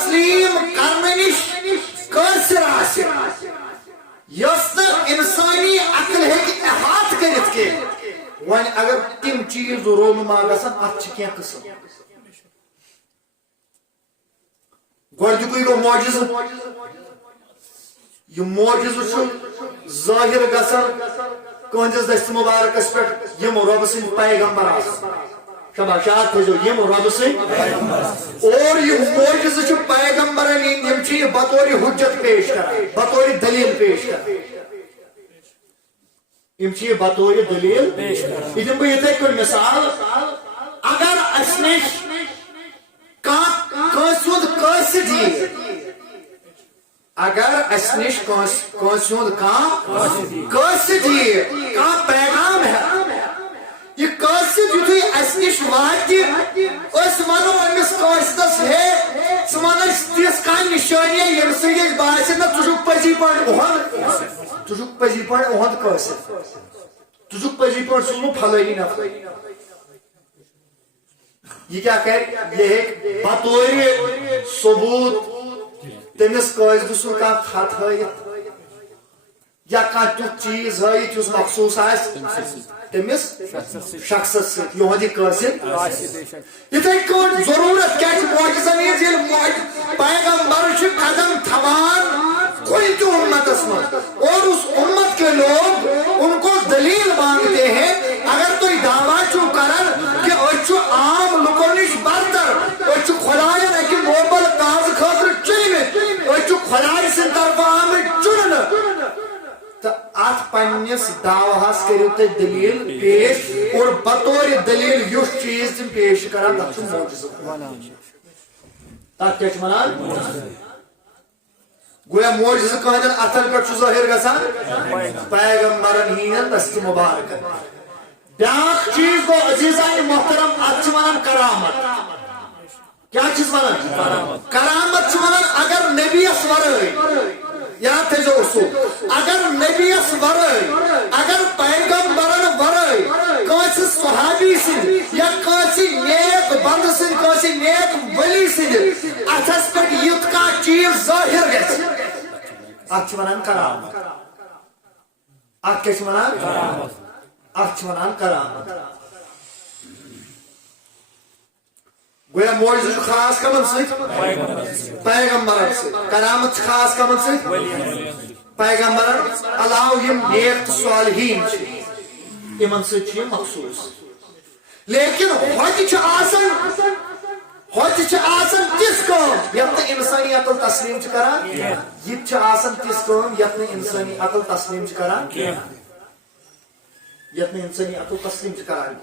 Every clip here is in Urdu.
تسلیم کرنے نش قاصر آسہِ یۄس نہٕ انسانی عقل ہیٚکہِ احاطہ کٔرِتھ کینٛہہ وۄنۍ اگر تِم چیٖز رونما گژھن اتھ چھِ کینٛہہ قٕسم گۄڈنیُکُے گوٚو معجزٕ یہ معجزٕ چھُ ظٲہِر گژھان کٕہٕنٛدِس دٔستہِ مُبارکس پٮ۪ٹھ یِم رۄبہٕ سٕنٛدۍ پیغمبر آسان شباش یاد تھٲیزیو یِم رۄبہٕ سٕنٛدۍ اور یہ معجزٕ چھُ پیغمبرن ہٕنٛدۍ یِم چھِ یہِ بطور حجت پیش کران بطور دلیل پیش کران یِم چھِ یہِ بطور دلیل یہِ دِمہٕ بہٕ یِتھَے کٔنۍ مثال اگر اَسہِ نِش کٲنٛسہِ ہُنٛد قٲصد یِیہِ اگر اَسہِ نِش کٲنٛسہِ ہُنٛد کانٛہہ قٲصد یِیہِ کانٛہہ پیغام ہٮ۪تھ یہ قاصد یُتھُے اَسہِ نِش واتہِ أسۍ وَنو أمِس قٲصدس ہے ژٕ وَن اَسہِ تِژھ کانٛہہ نِشٲنیا ییٚمہِ سۭتۍ اَسہِ باسہِ نہ ژٕ چھُکھ پٔزی پٲٹھۍ اُہُنٛد قٲصد ژٕ چھُکھ پٔزی پٲٹھۍ سوٗزمُت پھلٲنی نفر یہ کیا کرِ یہِ ہیٚکہِ بطورِ ثبوٗت تٔمِس قٲصدٕ سُنٛد کانٛہہ خط ہٲیِتھ یا کانٛہہ تیُتھ چیٖز ہٲیِتھ یُس مخصوٗص آسہِ تٔمِس شخصس سۭتۍ یِہُنٛد یہِ قٲصد یِتھَے کٲٹھۍ ضروٗرت کیٛاہ چھِ معجزن ہِنٛز ییٚلہِ پیغمبر چھُ قدم تھاوان کُنہِ تہِ اُمتس منٛز اور اس امت کے لوگ ان کو دلیل مانگتے ہیں اگر تُہۍ دعویٰ چھُو کران کہ أسۍ چھُ عام لُکو نِش برتر أسۍ چھُ خۄداین اکہِ نوبل کازٕ خٲطرٕ چُنمٕتۍ أسۍ چھُ خۄداے سٕنٛدِ طرفہٕ آمٕتۍ چُننہٕ تو ات پنس دعوہس کرو تھی دلیل پیش اور بطور دلیل یُس چیز تم پیش کران تک معجزہ تک کیا ونان گویا معجزہ کہندین اتن پہ ظاہر گژھان پیغمبرن ہندین دست مبارکن بیاکھ چیز گو عزیزان محترم ات ونان کرامت کیا چیز ونان کرامت ونان اگر نبیس ورٲے یاد تھٲیزیو اصوٗل اگر نبیس ورٲے اگر پیغمبرن ورٲے کٲنٛسہِ صحابی سٕنٛدِ یا کٲنٛسہِ نیک بندٕ سٕنٛدِ کٲنٛسہِ نیک ولی سٕنٛدِ اتھس پٮ۪ٹھ یُتھ کانٛہہ چیٖز ظٲہر گژھِ اتھ چھِ ونان کرامت اتھ کیٛاہ چھِ ونان اتھ چھِ ونان کرامت گویا معجزہ چھُ خاص کمن سۭتۍ پیغمبرن سۭتۍ کرامت چھِ خاص کمن سۭتۍ پیغمبرن علاوٕ یِم نیک تہٕ صالحیٖن چھِ یِمن سۭتۍ چھُ یہِ مخصوٗص لیکن ہوٚتہِ چھُ آسان تِژھ کٲم یتھ نہٕ انسٲنی عقل تسلیم چھِ کران یہِ تہِ چھِ آسان تِژھ کٲم یتھ نہٕ انسٲنی عقل تسلیم چھِ کران یتھ نہٕ انسٲنی عقل تسلیم چھِ کران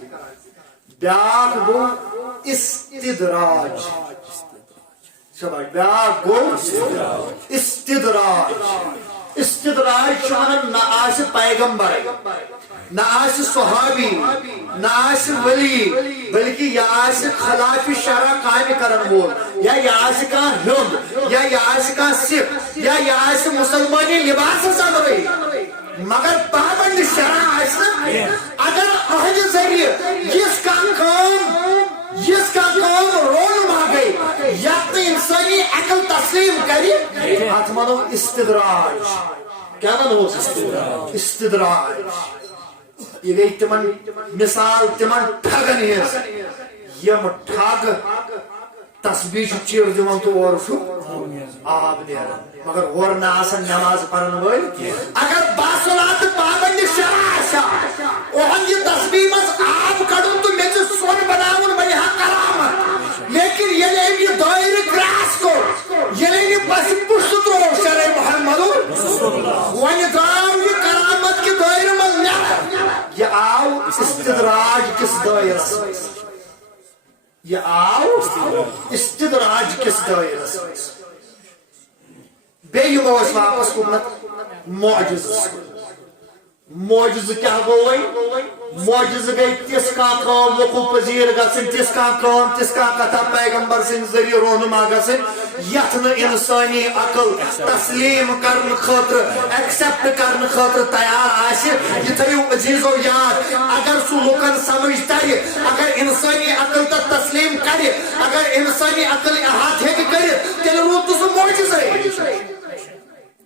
بیاکھ گوٚو استدراج شباش بیاکھ گوٚو استدراج استدراج چھُ ونان نہ آسہِ پیغمبر نہ آسہِ صحابی نہ آسہِ ولی بلکہ یہ آسہِ خلاف شرع کامہِ کرن وول یا یہ آسہِ کانٛہہ ہیوٚنٛد یا یہ آسہِ کانٛہہ سکھ یا یہ آسہِ مُسلمٲنی لباسس انٛدرٕے مگر پابند شرع آسہِ نہٕ اگر أہنٛدِ ذٔریعہٕ یِژھ کانٛہہ کٲم رونما گٔے یتھ نہٕ انسٲنی عقل تسلیم کرِ اتھ ونو استدراج کیا ونوس استدراج یہ گئی تمن مثال تمن ٹھگن ہٕنٛز یم ٹھگ تسبیح چھُ چیر دِوان تو اورٕ چھُ آب نیران مگر ہورٕ نہٕ آسان نماز پرن وٲلۍ اگر باصلات پابند شرع آسہِ اُہُنٛد یہِ تسبیح منٛز آب کڑُن تہٕ میٚژِ سۄن بناوُن بنہِ ہا کرامت لیکن ییٚلہِ أمۍ یہِ دٲیرٕ کراس کوٚر ییٚلہِ أمۍ یہِ پسہِ پُشت ترٛوو شرع محمدُن وۄنۍ درٛاو یہِ کرامت کہِ دٲیرٕ منٛز نٮ۪بر یہِ آو استدراج کِس دٲیرس منٛز یہ آو استدراج کس دائرس بیٚیہِ یِمو أسۍ واپس کوٚرمُت معجزس معجزہ کیا گوئی معجزہ گئی تس کام وقوع پذیر گھن تس کام تس کتھا پیغمبر سند ذریعہ رہنما گھن یت انسانی عقل تسلیم کرنے خاطر ایکسپٹ کرنے خاطر تیار آسہ یہ تھیو عزیزو یاد اگر سہ لکن سمجھ تر اگر انسانی عقل تک تسلیم کرے اگر انسانی عقل احاطہ ہیکہ کرت تیل رود سہ معجزے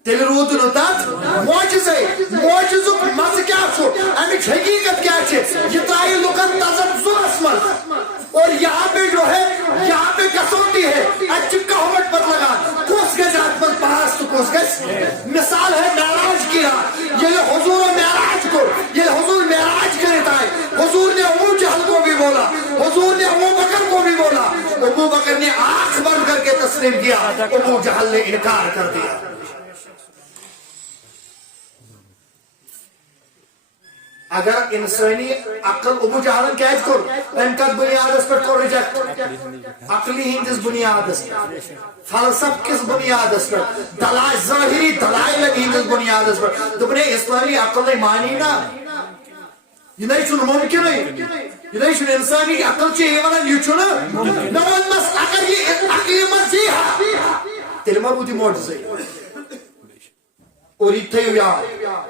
تیل رود تک معجزے معجزک مز کیا امچ حقیقت کیا یہ ترائی لکن تذبذبس من اور یہاں پہ جو ہے یہاں پہ کسوٹی ہے اچھی کہوٹ پت لگان کس گز ات من پاس تو کس گز مثال ہے معراج کی رات یہ حضور معراج کو یہ حضور معراج کرت آئے حضور نے ابو جہل کو بھی بولا حضور نے ابو بکر کو بھی بولا ابو بکر نے آنکھ بند کر کے تسلیم کیا ابو جہل نے انکار کر دیا اگر انسانی عقل ابو جہلن کیا کور ام کت بنیاد پر کور ریجیکٹ عقلی ہندس بنیاد فلسف کس بنیاد پر دلائل ظاہری دلائل ہندس بنیاد پر دپنے اسلامی عقل نہیں مانی نا یہ نہیں ممکن یہ نہیں انسانی عقل چاہیے ونان یہ نس اگر یہ عقلی مزی تیل ما روٗد یہِ معجزے اور یہ تھیو یاد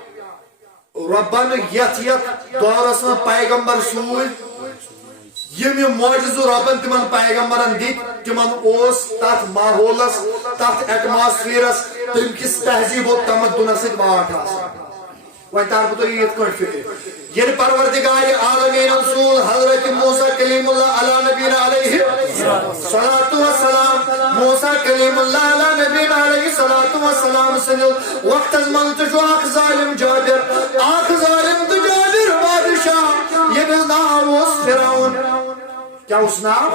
ربن یت دورس من پیغمبر سوز یم معجزہ ربن تمن پیغمبرن دت تمن اوس تات ماحولس تات ایٹماسفیرس تم کس تہذیب و تمدنس سۭتۍ واٹھ آسان وۄنۍ تار بہٕ تۄہہِ یِتھ کٲٹھۍ فکر ییٚلہِ پروردگار عالمین رسول حضرت موسیٰ کلیم اللہ علیہ نبینا علیہ صلاۃ والسلام موسیٰ کلیم اللہ علیہ نبینا علیہ صلاۃ والسلام سند وقت من تو اخ ظالم جابر اخ ظالم تو جابر بادشاہ یمس ناو اوس فرعون کیا اس ناو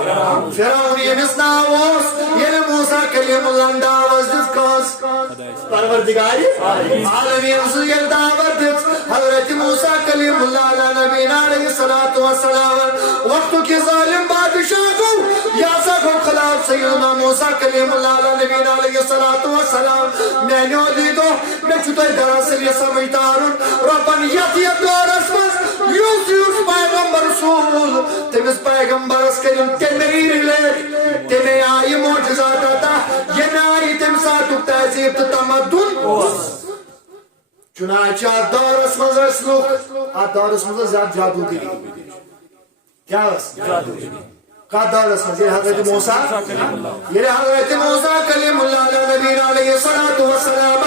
فرعون یمس ناو اوس ییٚلہِ موسیٰ کلیم اللہ دعوت دِژ کٲنٛسہِ پروردگار عالمین رسول ییٚلہِ دعوت دِژ حضرت موسیٰ کلیم اللہ علیہ نبینا علیہ الصلوۃ والسلام وقت کے ظالم بادشاہ کو یا سا کو خلاف سیدنا موسیٰ کلیم اللہ علیہ نبینا علیہ الصلوۃ والسلام میں نے دیدو میں چھتے دراصل یہ سمجھ تارن ربن یت دورس من یوس پیغمبر رسول تمس پیغمبرس کریم تمی ریلیٹ تمی آئی معجزات عطا یہ آئی تم ساتھ تہذیب تمدن چنانچہ دورس مز لوگ دورس مز زیادہ جادوگری کیا کت دورس مز حضرت موسیٰ حضرت موسیٰ کلیم اللہ علیہ نبی علیہ الصلوۃ والسلام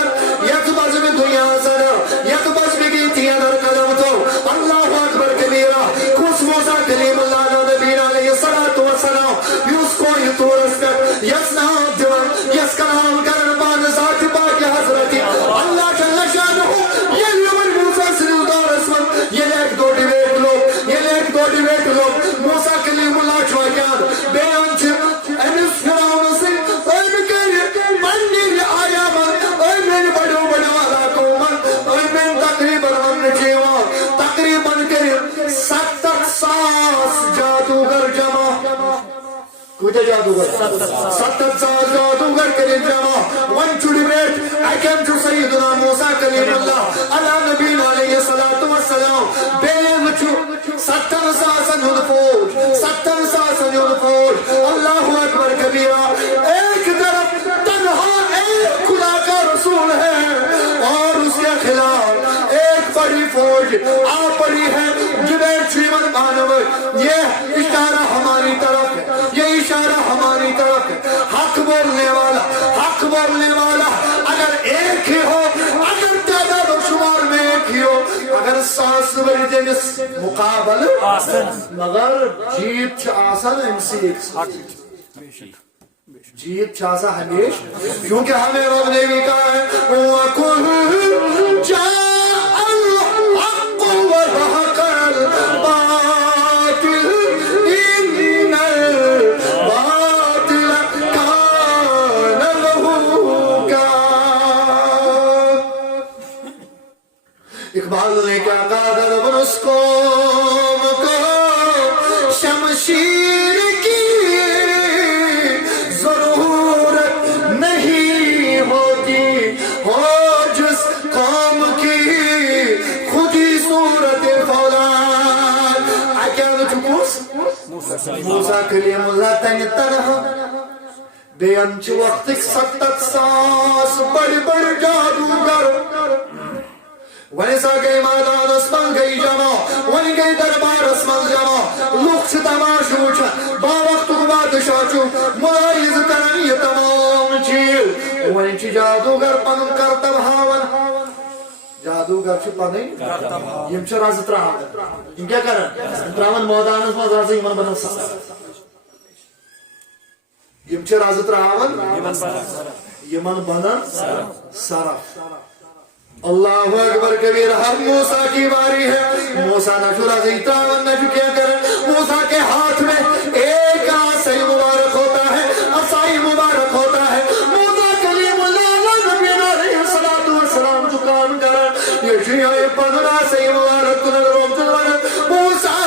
یک بز میں دنیا سر یک بز میں گیتی اندر قدم تو اللہ اکبر کبیرہ کس موسیٰ کلیم اللہ علیہ نبی علیہ الصلوۃ والسلام یوس کو یہ تورس پر یس نام دیوان یس کلام کرن بان ذات پاک حضرت اللہ جل شانہ موسیٰ کلیم اللہ چھوکیان بیان چھ امس فرعون سے ایم کر منی آیا من ایم بڑو بڑو والا قومن ایم تقریبا ہم چیوان تقریبا کر 70,000 جادوگر جمع کوئی جادوگر 70,000 جادوگر کریں جمع ون چوڑی بیٹ اکم جو سیدنا موسیٰ کلیم اللہ علیہ نبی علیہ الصلوۃ والسلام بیان چھ 70,000 فوج 70,000 فوج اللہ اکبر کبیرہ ایک طرف تنہا ایک خدا کا رسول ہے اور اس کے خلاف ایک بڑی فوج آ پڑی ہے جبیر چیمن بانو یہ اشارہ ہماری طرف ہے یہ اشارہ ہماری طرف ہے حق بولنے والا اگر ایک ہی ہو اگر تعداد و شمار میں ایک ہی ہو اگر سانس بری دینس مقابل مگر جیت آسان امسی جیت چاسا ہمیش کیونکہ ہمیں رب نے بھی کہا ہے وَقُلْ جَاءَ الْحَقُّ وَزَهَقَ الْبَاطِلُ إِنَّ الْبَاطِلَ كَانَ زَهُوقًا اقبال نے کیا کہا درب اس قوم کو شمشیر کی ضرورت نہیں ہوتی ہو جس قوم کی موسیٰ کلیم اللہ تن تنہا بیان چھ وقتک 70 ساس بڑ بڑ جادوگر ونی سا گئی مادان اسمان گئی جمع ونی گئی دربار اسمان جمع لوگ چھ تماش وچھا با وقت بادشاہ چھ ملاحظ کرن یہ تمام چیز ونی چھ جادوگر پنن کرتب ہاون جادوگر چھ پنن یم چھ راز تراون یم کیا کرن تراون مادانس مز راز یمن بنن سرف یم چھ راز تراون یمن بنن سرف اللہ اکبر کبیر ہر موسیٰ کی باری ہے موسیٰ نہ چھو راضی تراون نہ چھو کیا کرن موسیٰ کے ہاتھ میں ایک عصائی مبارک ہوتا ہے عصائی مبارک ہوتا ہے موسیٰ کلیم اللہ نبی علیہ السلام جو کام کرن یہ چھوئے پدن عصائی مبارک کنن روم چلوان موسیٰ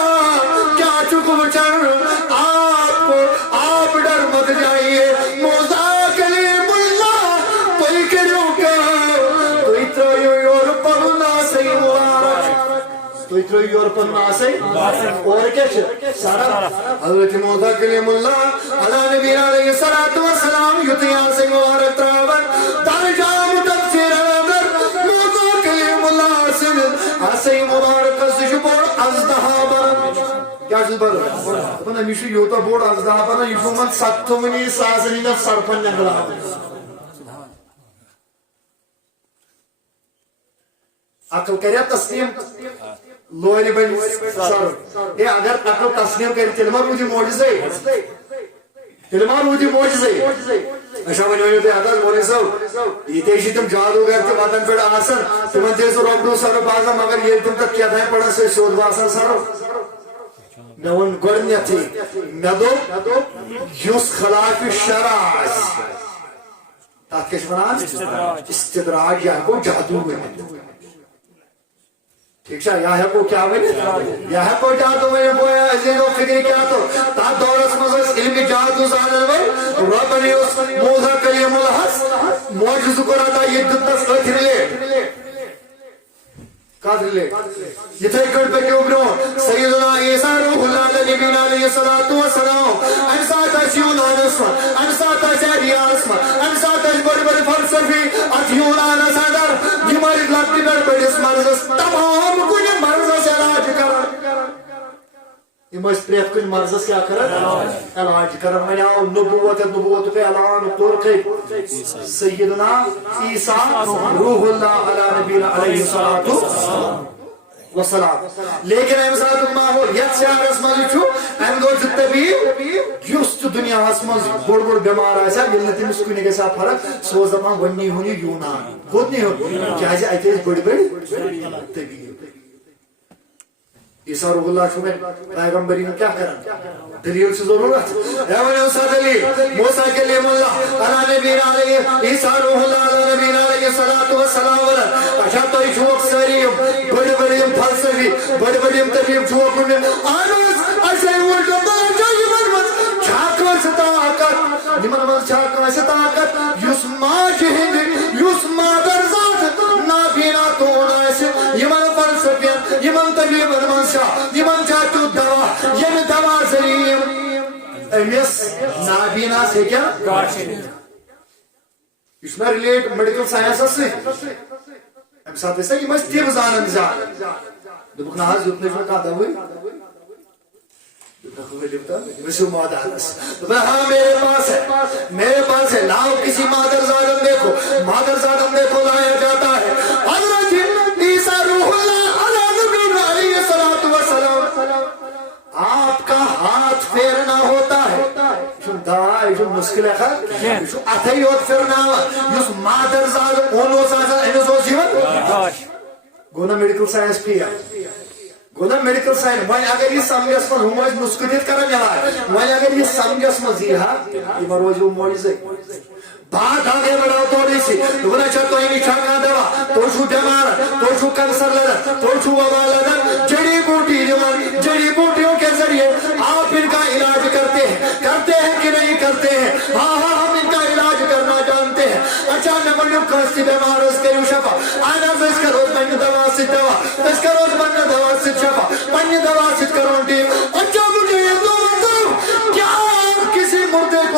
کیا چکو چن آپ ڈر مت جائیے موسیٰ کلیم اللہ کوئی کرو کا تو یورپن ناسے اور کیا چھے سارا حضرت موسیٰ کلیم اللہ علیہ نبی علیہ السلام یتیان سے مبارک تراون درجام تفسیر نظر موسیٰ کلیم اللہ سے مبارک سے بوڑ ازدہا برن کیا چھے برن اپنا ہمیشہ یوتا بوڑ ازدہا برن یہ من ستمنی سازنی نف سرپن نگلا عقل کریا تسلیم لوری بن سر اے اگر عقل تسلیم کری تلما رودی معجزے اشا ونیو تے اداز مولوی صاحب یہ تیشی تم جادوگر تے وطن پہ آسن تمن تے سو ربڑو سر بازا مگر یہ تم تک کیا تھا پڑھن سے شود باسن سر نون گڑنیت تھی ندو یوس خلاف شرع تات کش ونان استدراج یا کو جادوگر ٹھیک ہے یہ کو کیا ونی یہ کو جادو میں بویا عزیز و فکری کیا تو تا دورس مزس علم جادو زانن وے رب نے اس موسیٰ کلیم اللہ معجز کو رہا یہ دتس اتھر لے قادر لے یہ تھے کڑ پہ کیوں برو سیدنا عیسیٰ روح اللہ نبینا علیہ السلام انسات اشیونان اسم انسات اشیریان اسم انسات اشبر بر فلسفی اتیونان صدر یہ مرد لگتی بر بر اس مرزس تمام کن مرزس علاج کرن یہ مجھ پریت کن مرزس کیا کرن علاج کرن میں آؤ نبوت پہ اعلان ترکی سیدنا عیسیٰ روح اللہ علیہ نبینا علیہ السلام لیکن ایم ساتھ ماحول یت شہر اسمز چھو ایم دو طبیب یست دنیا اسمز بڑ بڑ بیمار آسا یل نہ تمس کنے گژھا فرق سوز دپان ونی ہونی یونان گوت نہیں ہو کیازِ اتہ بڑ بڑ طبیب عیسیٰ روح اللہ چھو میں پیغمبری میں کیا کرن دلیل سے ضرورت اے ونیو سا دلیل موسیٰ کلیم اللہ علیہ نبی علیہ عیسیٰ روح اللہ علیہ نبی علیہ السلام اچھا تو یہ چھوک ساریم بڑی بڑیم فلسفی بڑی بڑیم طبیب چھوک انہیں آنوز ایسے ورکا باچا یمن من چھاکوان سے طاقت یمن من چھاکوان سے طاقت یس ماں جہند یس ماں درزاد نابینا تونا ایسے یمن فلسفیان یمن طبیب منشا یمن چھاکو دوا یم دوا ذریم امیس نابینا سے کیا اس میں ریلیٹ میڈیکل سائنس سے ام ساتھ ایسا یہ مجھ تیب زانن زیادہ دبک ناز یوتنے جو کہا دوئی ویسو مادرس ہاں میرے پاس ہے لاؤ کسی مادر زادن دیکھو لایا جاتا ہے حضرت عیسیٰ روح اللہ علیہ نبی علیہ السلام آپ کا ہاتھ پھیرنا ہوتا ہے جو مشکل ہے جو اتھائی ہوت پھرنا یس مادر زاد اونو سازا اینو سو جیون گونا میڈیکل سائنس پیا گونا میڈیکل سائنس وائن اگر یہ سمجھس من ہم آج مسکتیت کرن جہاں وائن اگر یہ سمجھس من زیہا یہ مروج وہ موجزے بات آگے بڑھاؤ توڑی سی دونا چاہتو ہی چھاکا دوا تو شو بیمار تو شو کنسر لدن تو شو وبا لدن جڑی بوٹیوں کے ذریعے آپ ان کا علاج کرتے ہیں کہ نہیں کرتے ہیں ہاں ہم ان کا علاج کرنا جانتے ہیں اچھا نمبر کانسی بیمار اس کے یو شفا آنا اس کا روز بنی دوا سے دوا اس کا روز بنی دوا سے شفا بنی دوا سے کرون ٹیم اچھا مجھے یہ دو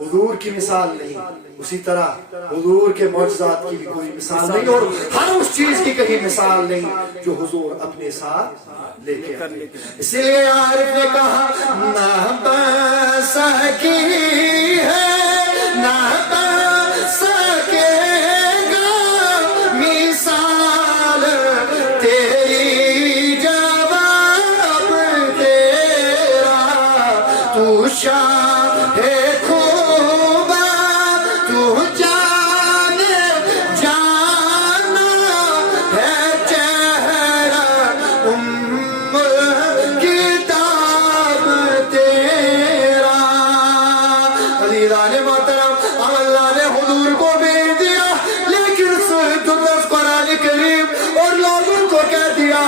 حضور کی مثال نہیں، اسی طرح حضور کے معجزات کی بھی کوئی مثال نہیں، اور ہر اس چیز کی کہیں مثال نہیں جو حضور اپنے ساتھ لے کے آئے۔ اس لیے عارف نے کہا نہ بسکی ہے نہ بسکے گا مثال تیری جواب تیرا، تو شاہ خوبا تو جانے جانا ہے چہرہ کتاب تیرا۔ عزیزان محترم، اللہ نے حضور کو بھیج دیا، لیکن دس قرآن کریم اور لوگوں کو کہہ دیا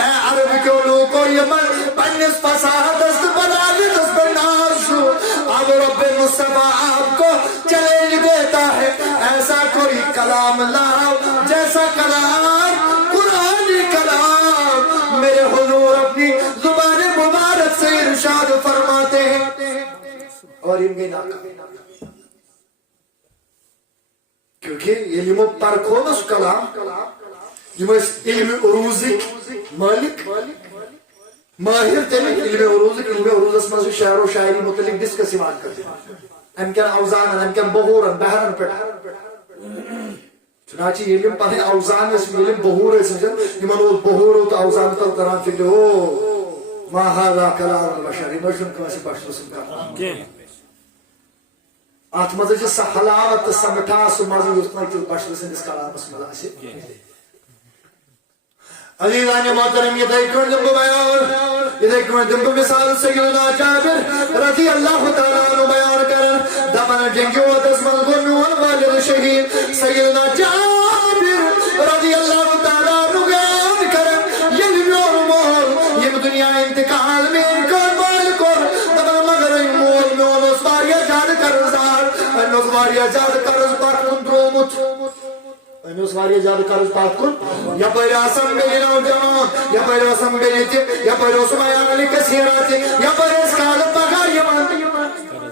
اے عرب کے لوگوں یمن پنس فساد است بنالی دست بناسو۔ اب رب مصطفیٰ آپ کو چیلنج دیتا ہے ایسا کوئی کلام لاؤ جیسا کلام قرآنی کلام میرے حضور اپنی زبان مبارک سے ارشاد فرماتے ہیں۔ اور ان کے ناکام کیونکہ علم پرکھونس کلام یم علم عروضک مالک ماہر تمیک علم عروضک علم عروضس مز شعر و شاعری متعلق ڈسکس کرتے ام کن اوزان ام کن بہورن بہرن پہ چنانچہ علم پہ اوزان علم بہور یمن بہور تو اوزان تل کران فکر او ما هذا كلام البشر یہ نشن کنسی بشر سن کرنا ات مز سہ حلاوت تو سہ مٹھاس سہ مزہ یس نکل بشر سندس کلامس مز آسہ۔ عزیزان محترم یتھے کن دم بیان یتھے کن دم مثال سیدنا جابر رضی اللہ تعالیٰ عنہ بیان کرن دپن جنگی وقتس مز گو میون والد شہید سیدنا جابر رضی اللہ تعالیٰ عنہ بیان کرن یل میون مول یم دنیا انتقال مین کر مال کر دپن مگر مول میون اس واریاہ زیادہ قرضدار انس واریاہ زیادہ قرض پتھ کن ترومت انس واریاہ زیادہ قرض پتھ کن یپر آسان میری نوجوان یپر آسان میری تم یپر بیان علی کثیرات یپر اس کال پگا یمن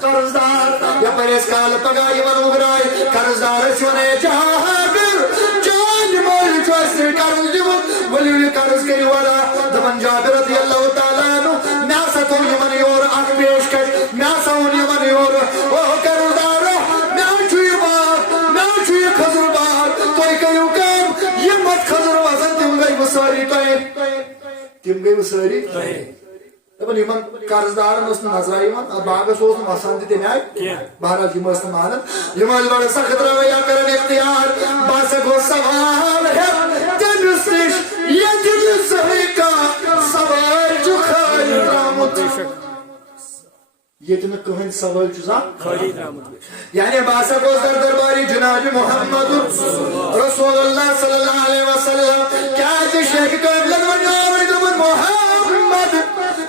قرضدار یپر اس کال پگا یمن اگرائی قرضدار چونے جابر جان مول چوس قرض دیون ولی قرض کری والا دپن جابر رضی اللہ تعالیٰ عنہ میاسا تو یمن یور اک پیش کر میاسا اون یمن یور او قرضدار میاچو یہ بات میاچو یہ خضر بات توئی کریو کام یہ مت خضر وزن تم گئی مساری توئی تم گئی مساری دپن یمن قرضدارن اس نظر یمن باغس اوس وسان تہ تمہ آئی بہرحال یم ٲسۍ نہٕ مانان یم ٲسۍ بڑٕ سخت رویہ کران اختیار بس گو سوال ہے تٔمِس نِش ییٚتہِ نہٕ زٕہٕنۍ کانٛہہ سوال چھُ خٲلی درٛامُت ییٚتہِ نہٕ کٕہٕنۍ سوال چھُ زانٛہہ خٲلی درٛامُت یعنی باسا گوس در درباری جناب محمد رسول اللہ صلی اللہ علیہ وسلم کیا شیخ قبلن ونیاوی دپن محمد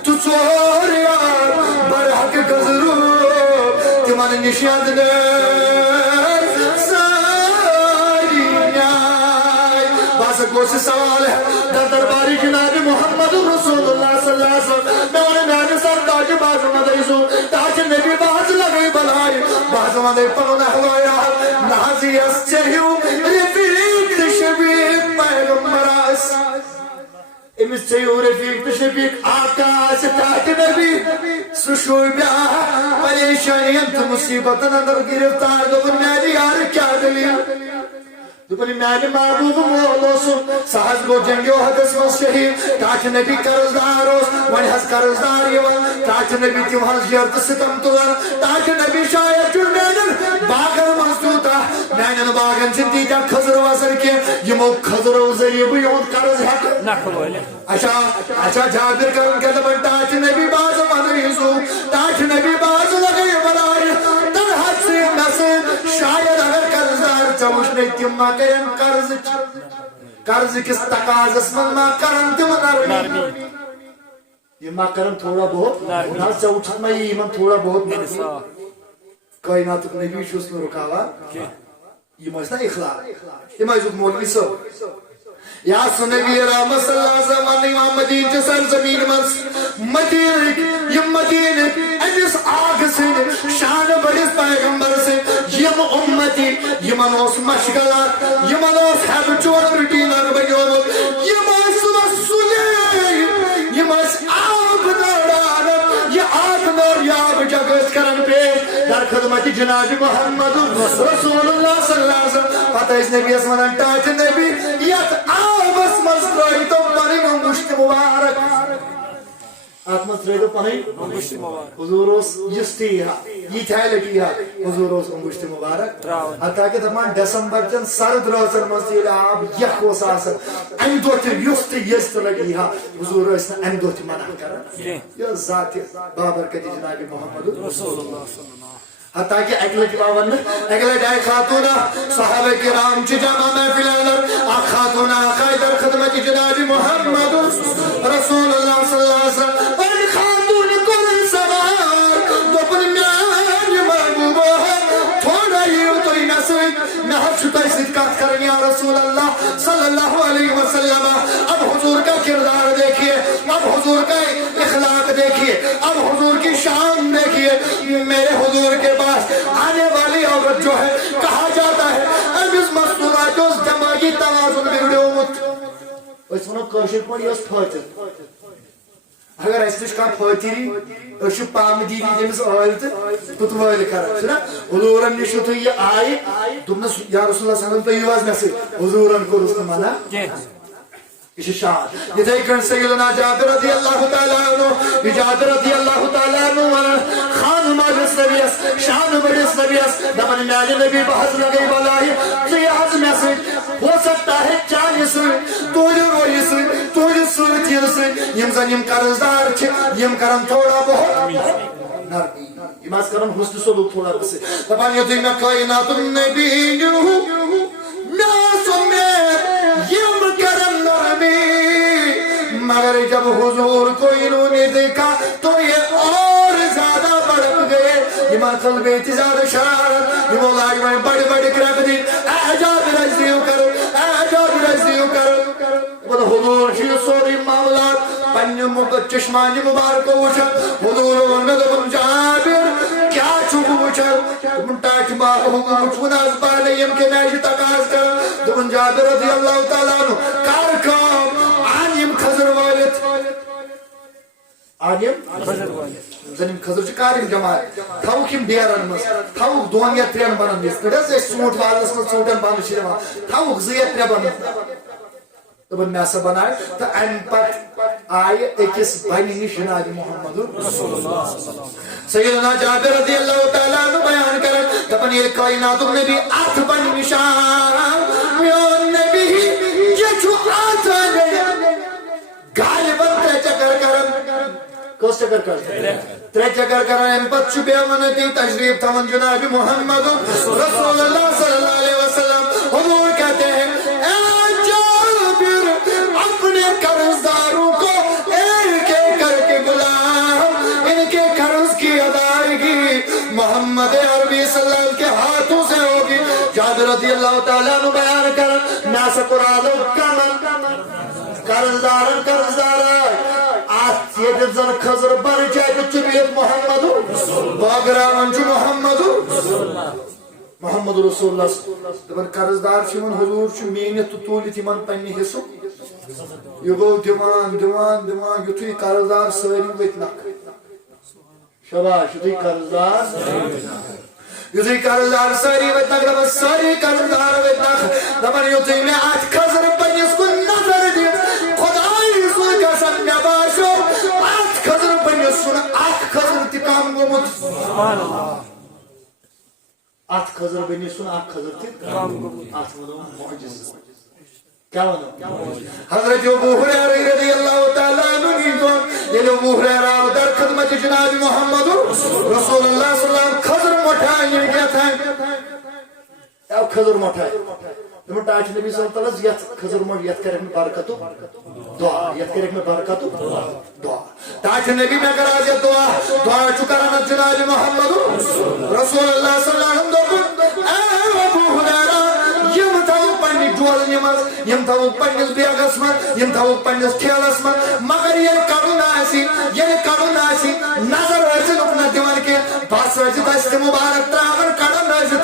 تو ژور یار برحق گزرو تمن نشاد ساری نیائی بس گوس سوال ہے در درباری جناب محمد رسول اللہ صلی اللہ علیہ وسلم میں انہیں میانے سر تاج باز مدریسو تاج نبی باز لگئی بلائی باز مدری پنو نحوایا نازی اس چہیو رفیق شبیب پیغمبراس امس چہیو رفیق شبیق آقا سے تاج نبی سشوبیا پریشانیم تو مصیبتن اندر گرفتار دبن میری یار کیا دلیل دپن میانہ محبوب مولوس سہز گو جنگیو حدس مز شہید تاج نبی قرضدار ون حس قرضدار یوان تاج نبی تم حس جرت ستم تلان تاج نبی شاید چون میانن باغن مز توتا میانن باغن چن تیجا خضر وزن کی یمو خضرو ذریعہ بہ یہود قرض حق اچھا جابر کرن کہ دپن تاج نبی باز مدریسو تاج نبی باز لگئی بلائی تر حد سے نسل شاید اگر قرضدار چوش نے تم ما کرن قرض کس تقاضس من ما کرن تم نرمی یہ ما کرن تھوڑا بہت نا چوچت ما یہ من تھوڑا بہت کائنات نبی چوس میں رکاوا یہ مجھنا اخلاق یہ مجھوک مولوی صاحب یا سنبی رحمت صلی اللہ علیہ وسلم امام مدین کے سرزمین مدینہ یہ مدینہ امس آگ سے شان یمن اوس مشغلات یمن اوس ہیبچوئل روٹینن بنیومت یم ٲسۍ صبح سُلے یم ٲسۍ آب دوران یہ آب دریاب جگہ ٲسۍ کران پیش در خدمت جناب محمد رسول اللہ صلی اللہ علیہ وسلم پتہ ٲسۍ نبیس ونان ٹاٹھ نبی یتھ آبس منٛز ترٛٲیتو پنٕنۍ انگشت مبارک ات مز ترٛٲیتو پنٕنۍ حضور اوس یُستٕے ییٖتیٛاہ لٹہِ یِہا حضور اوس انگشت مبارک حتیٰ کہ دپان ڈیسمبر چن سرد رٲژن منٛز تہِ ییٚلہِ آب یخ اوس آسان امہِ دۄہ تہِ یُس تہِ یژھ تہِ لگہِ یِہا حضور ٲسۍ نہٕ امہِ دۄہ تہِ منع کران یہِ ٲس ذاتہِ بابرکتِ جناب محمد حتیٰ کہ اکہِ لٹہِ آو وننہٕ اکہِ لٹہِ آیہِ خاتوٗنا صحابہ کرام چھِ جمع محفل اندر اکھ خاتوٗنا اکھ آیہِ در خدمت جناب محمد رسول اللہ صلی اللہ علیہ وسلم یا رسول اللہ صلی اللہ علیہ وسلم اب حضور کا کردار دیکھیے اب حضور کا اخلاق دیکھیے اب حضور کی شان دیکھیے میرے حضور کے پاس آنے والی عورت جو ہے کہا جاتا ہے امس مستورات اس دماغی توازن بگڑیومت اس ونو کٲشِر پٲٹھۍ یہِ ٲس پھٲتِل اگر اس نش کانٛہہ پھٲتِری أسۍ چھِ پامہٕ دیٖدی تٔمِس ٲلۍ تہٕ پُتہٕ وٲلۍ کران چھُنا حضوٗرن نِش یُتھُے یہِ آیہِ دوٚپنس یا رسول اللہ صلی اللہ علیہ وسلم تُہۍ یِیِو حظ مےٚ سۭتۍ حضوٗرن کوٚرُس نہٕ منع یہ شان یتھے کن سیدنا جابر رضی اللہ تعالیٰ عنہ جابر رضی اللہ تعالیٰ عنہ خان ماجس نبیس شان بڑس نبیس دپن میانہ نبی بحث لگئی بلائی ژٕ حظ مےٚ سۭتۍ ہو سکتا ہے چانہِ سۭتۍ تُہنٛدِ رویہِ سۭتۍ تُہنٛدِ سۭتۍ سۭتۍ یِم زن یِم قرض دار چھِ یِم کرن تھوڑا بہت نرمی یِم حظ کرن حسن سلوک تھوڑا بہت دپان یُتھُے مےٚ کائنات النبی یم کرن نرمی مگر جب حضور کو انہوں نے دیکھا تو یہ اور زیادہ بڑھ گئے یہ قلب زیادہ شرارت یہ لاج میں بڑے بڑے کرب دی اعجاب رجزیو کرو اعجاب رجزیو کرو وہ حضور کی سوری معاملات پنیو چشمانی مبارک وچھا حضور ندبن جابر کیا چھوکو وچھا منتاج باہ حکم از پانے یم کے نیش تقاز کر دبن جابر رضی اللہ تعالیٰ عنہ کارکام آنیم خضر والد آنیم زنیم خضر چھ کاریم جماعت تھاوک یم دیران مز تھاوک دون یا ترین بنن دیس کڑس ایس سوٹ والدس مز سوٹن بانو شیرما تھاوک زیت ترین بنن دبن میں ایسا بنائے تو این پت آئے ایکس بینی نش جناب محمد رسول اللہ سیدنا جابر رضی اللہ تعالیٰ عنہ بیان کرن دبن یہ کائنات النبی آتھ بینی نشان میون نبی یہ چھو آتھ غالباً ترے چکر کرن کس چکر کرن ترے چکر کرن این پت چھپے منتی تشریف تھمن جناب محمد رسول اللہ صلی اللہ علیہ وسلم حضور کہتے ہیں اپنے قرضداروں کو ایک ایک کر کے بلاؤ ان کے قرض کی ادائیگی محمد عربی صلی اللہ علیہ وسلم کے ہاتھوں سے ہوگی جابر رضی اللہ تعالیٰ عنہ بیان کرن ناس قرآن کمن قرضدار آت یہ زن خضر بر جائے چبیت محمد باگران چو محمد رسول اللہ دبن قرضدار چمن حضور چھ مینت تو تولیت من پنی حصو یہ گو دمان یتھوی قرضدار ساری ویت نک شباش یتھوی قرضدار ساری ویت نک دبن ساری قرضدار ویت نک دبن یتھوی میں آج خضر پنیس کو نظر دی خدای سوی قسم نباشو آج خضر پنیس کو آج خضر تکام گمت سبحان اللہ آت خضر بنی سن آت خضر تھی آت ونو معجز کیا ونو حضرت ابو ہریرہ رضی اللہ تعالیٰ عنہ نیدون یہ ابو ہریرہ در خدمت جناب محمد رسول اللہ صلی اللہ علیہ وسلم خضر مٹھائی یہ کیا تھا اب خضر مٹھائی تمہیں ٹاچ نبی صلی اللہ علیہ وسلم یت خضر مٹھائی یت کرے میں برکتو دعا یت کرے میں برکتو دعا ٹاچ نبی میں کرا دیا دعا چکرانا جناب محمد رسول اللہ صلی اللہ علیہ وسلم اے ابو ہریرہ یم تھاو پنی ڈول نماز یم تھاو پنیس بیگس من یم تھاو پنیس کھیلس من مگر یہ کرن آسی نظر رسی نکنا دیوان کے بس رسی دست مبارک تراغن کرن رسی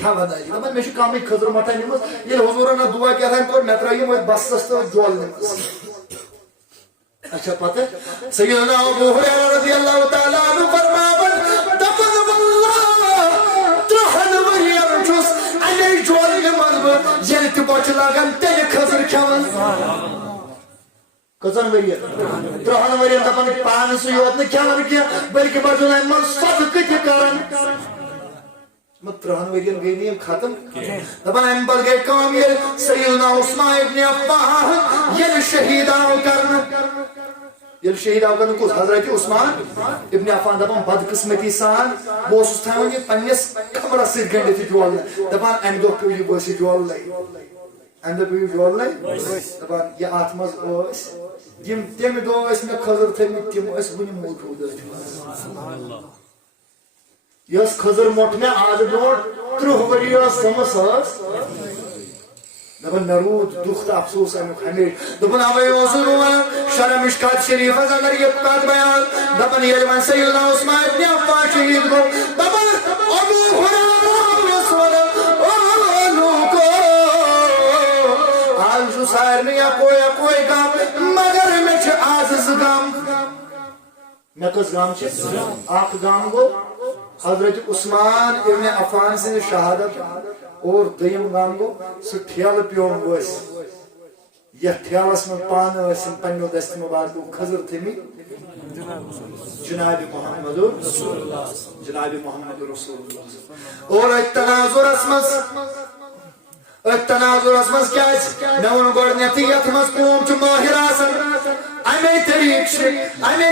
کیا ون دپان مے کم خضر مٹھا نمت یل حضورن دعا کیا کور مے ترائیم بستس تو جول نمت اچھا پتہ سیدنا ابو ہریرہ رضی اللہ تعالی عنہ فرماون دپن واللہ 3 ورین چھس امی جول نمت یل تہ بچ لگان تیل خضر کھیون کتن ورین 3 ورین دپان پانس یوت نہ کھیون کی بلکہ بچن امہ صدقہ تہ کران 3 ورین گئی نیم ختم دپان ام پتہ گئی کام یل سیدنا عثمان ابن عفان یل شہید آو کرن یل شہید آو کرن کس حضرت عثمان ابن عفان دپان بدقسمتی سان بہت تھاون یہ پنس کمرس ست گنڈت جول دپان ام دہ پیو یہ بس جول ام دہ پیو جول دپان یہ ات مز یم تم دہ مے خضر تھمت تم ون موجود یس خضر موٹ مے آج برو 30 ؤری سمس دپان مے رود دکھ تو افسوس امیک ہمیشہ دپان اوے شرح مشکات شریفس اندر یہ کت بیان دپان یل ون سیدنا عثمان ابن عفان شہید گو دپان ابو ہریرہ آج سارے اکوئی غم مگر مے آج 2 غم مے کس غم اخ غم گو حضرت عثمان ابن عفان سن شہادت اور دیم غم گو سہ ٹھیل پیوم ورس یہ ٹھیلس من پان پنو دست مبارک خضر تھمت جناب محمد رسول اللہ اور تناظرس مز کیا مے ون گۄڈنیتھ یتھ مز قوم چھ ماہر آسان امی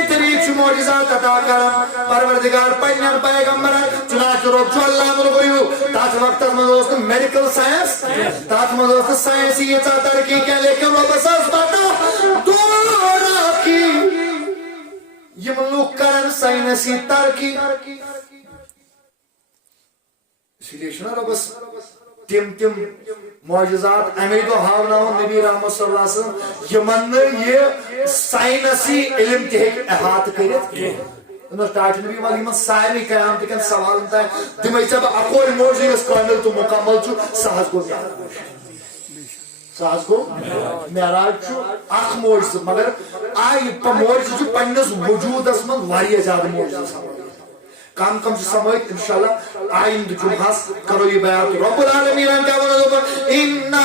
طریق معجزات عطا کران پروردگار پنن پیغمبرن چنانچہ رب چھ علامہ الغیوب تات وقت مز میڈیکل سائنس تات مز سائنس یہ ترقی کی لیکن ربس پتہ دورہ کی یم لوگ کران سائنسی ترقی اسی لیے چھ ربس تم معجزات امی دہ ہاؤن نبی رحمت صلی اللہ علیہ وسلم یمن یہ سائنسی علم تہ احاطہ کرت ٹاٹ نبی مل سارے قیامت کن سوالن تین دمے ٹھیک اکوئی معجزہ یس کامل تو مکمل سہ گو معراج اخ معجزہ مگر معجزہ پنس وجودس من واریاہ زیادہ معجزہ کم سمجھ انشاءاللہ آئند جمعہ کرو یہ بیان رب العالمین کیا بنا دو انا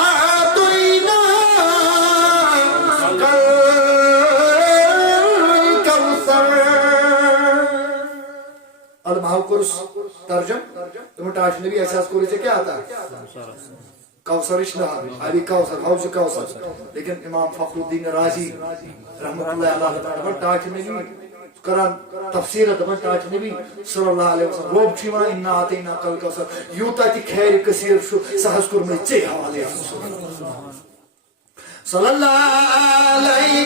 اعطینا الکوثر الماء کورس ترجم تم ٹاش نبی احساس کوری سے کیا آتا کوثر علی کوثر حوض کوثر لیکن امام فخر الدین رازی رحمۃ اللہ علیہ ٹاش نبی کران تفسیر دپان ٹاٹ نبی صلی اللہ علیہ وسلم رب چھ ونان انا اعطینا الکوثر یوتہ تہ خیر کثیر سہ کورمت ژے حوالے صلی اللہ علیہ